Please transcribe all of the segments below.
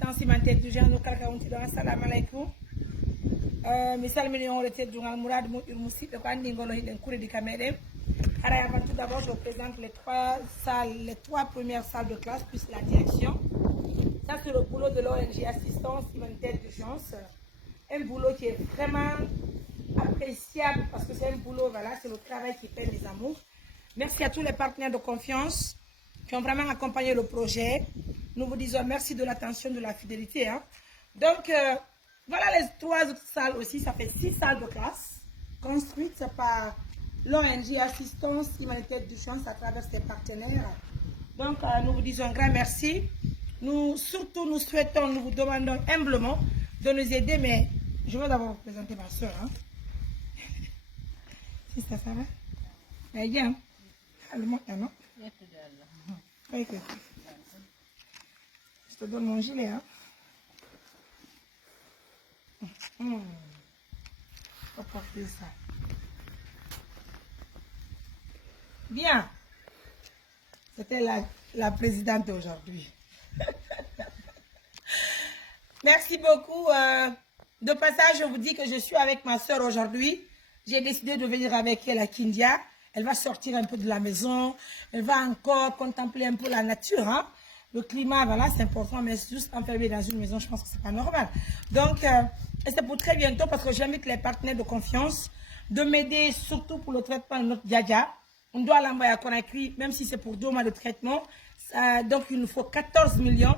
Tant si man tête du genre kala on ti do assalamu alaikum. Misal million le tête du ngal mourad mo urmusi de ko andi ngolo hiden kuredi kamede. Avant tout d'abord, je présente les trois premières salles de classe plus la direction. Ça, c'est le boulot de l'ONG Assistance Humanitaire d'Urgence. Un boulot qui est vraiment appréciable parce que c'est un boulot, voilà, c'est le travail qui paie les amours. Merci à tous les partenaires de confiance qui ont vraiment accompagné le projet. Nous vous disons merci de l'attention, de la fidélité. Hein. Donc, voilà les trois autres salles aussi. Ça fait 6 salles de classe construites par l'ONG Assistance Humanitaire d'Urgence à travers ses partenaires. Donc, nous vous disons un grand merci. Nous souhaitons, nous vous demandons humblement de nous aider, mais je vais d'abord vous présenter ma soeur. Hein. Si ça va? Elle vient. Elle monte, non? Je te donne mon gilet. Hein. On va porter ça. Bien. C'était la présidente aujourd'hui. Merci beaucoup. De passage, je vous dis que je suis avec ma soeur aujourd'hui. J'ai décidé de venir avec elle à Kindia. Elle va sortir un peu de la maison. Elle va encore contempler un peu la nature. Hein. Le climat, voilà, c'est important, mais juste enfermé dans une maison, je pense que c'est pas normal. Donc, et c'est pour très bientôt parce que j'invite les partenaires de confiance de m'aider surtout pour le traitement de notre Djadja. On doit l'envoyer à Conakry, même si c'est pour 2 mois de traitement. Donc, il nous faut 14 millions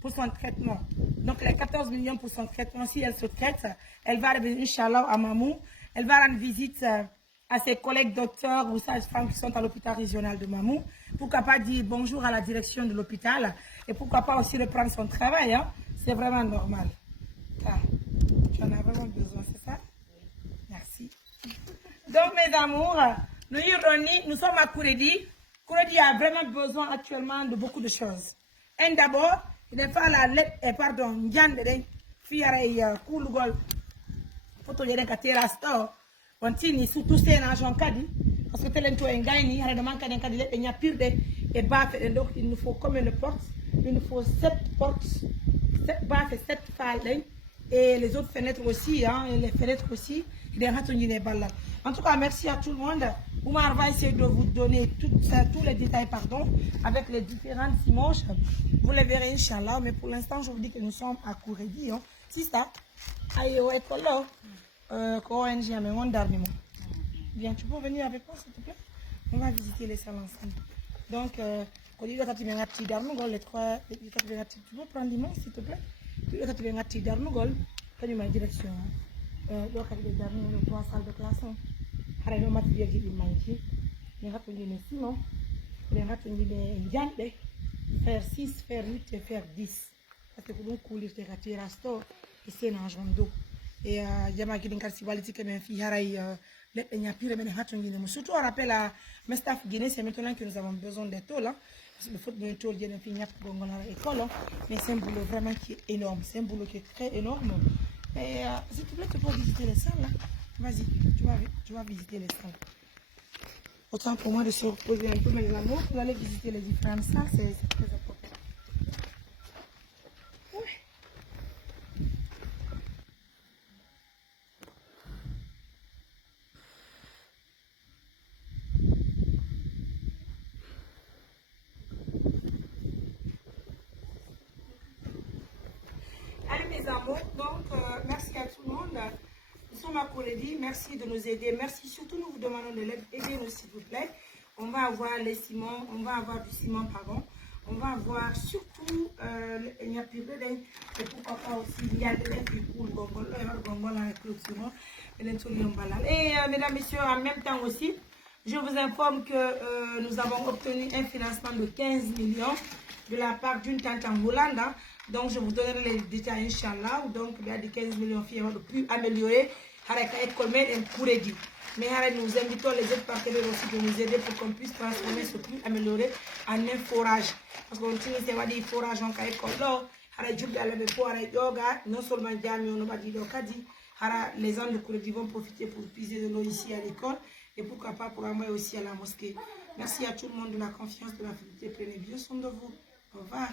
pour son traitement. Donc, les 14 millions pour son traitement, si elle se traite, elle va revenir, Inch'Allah, à Mamou. Elle va rendre visite à ses collègues docteurs ou sages-femmes qui sont à l'hôpital régional de Mamou. Pourquoi pas dire bonjour à la direction de l'hôpital et pourquoi pas aussi reprendre son travail. Hein? C'est vraiment normal. Ah, tu en as vraiment besoin, c'est ça? Merci. Donc, mes amours, nous sommes à Kouredi. Kouredi a vraiment besoin actuellement de beaucoup de choses. Un d'abord, il n'est pas la lettre, pardon, Ndiande, Fiare, Koulugol, Photo Yeren Katerasto, on tini surtout c'est un agent Kadi, parce que tel est un gars, il y a un Kadi, il y a pire de et baffes, et donc il nous faut combien de portes? Il nous faut 7 portes, 7 baffes et 7 phalles, et les autres fenêtres aussi, hein, et les fenêtres aussi. En tout cas, merci à tout le monde. Oumar va essayer de vous donner tous les détails, pardon, avec les différentes images. Vous les verrez, Inch'Allah. Mais pour l'instant, je vous dis que nous sommes à Kouredi. Hein. C'est ça. Aïe, ouais, Bien, tu peux venir avec moi, s'il te plaît? On va visiter les salles ensemble. Donc, tu peux prendre l'image, s'il te plaît? Tu peux ma direction. Donc, avec les dernières 3 salles de classe, il y a matériel qui manque. Il y a Simon, il y a faire 6, faire 8 et faire 10. Parce que pour nous, couler, c'est ratirer à store et c'est un agent d'eau. Et il y a ma guidée qui est même fille, il y a pire, mais surtout on rappelle à mes staff guinéens, c'est maintenant que nous avons besoin des tôles. Parce que le faute de tôle, il y a une fille pour l'école. Mais c'est un boulot vraiment qui est énorme. C'est un boulot qui est très énorme. Mais s'il te plaît, tu peux visiter les salles là. Vas-y, tu vas visiter les salles. Autant pour moi de se reposer un peu, mes amours, vous allez visiter les différentes salles, c'est très important. Allez mes amours, donc merci à tout le monde. Nous sommes à Kouredi, merci de nous aider. Merci surtout, nous vous demandons de l'aide. Aidez-nous s'il vous plaît. On va avoir les ciments, on va avoir du ciment, pardon. On va avoir surtout il y a plus de et pourquoi pas aussi il y a des qui coulent et mesdames, messieurs, en même temps aussi, je vous informe que nous avons obtenu un financement de 15 millions de la part d'une tante en Hollande. Donc, je vous donnerai les détails, Inch'Allah. Donc, il y a des 15 millions de plus améliorer. Mais nous invitons les autres partenaires aussi de nous aider pour qu'on puisse transformer ce plus amélioré en un forage. Parce qu'on utilise des forages en non seulement les gens de Kouredi vont profiter pour puiser de l'eau ici à l'école et pourquoi pas pour envoyer aussi à la mosquée. Merci à tout le monde de la confiance, de la fidélité. Prenez bien soin de vous. Au revoir.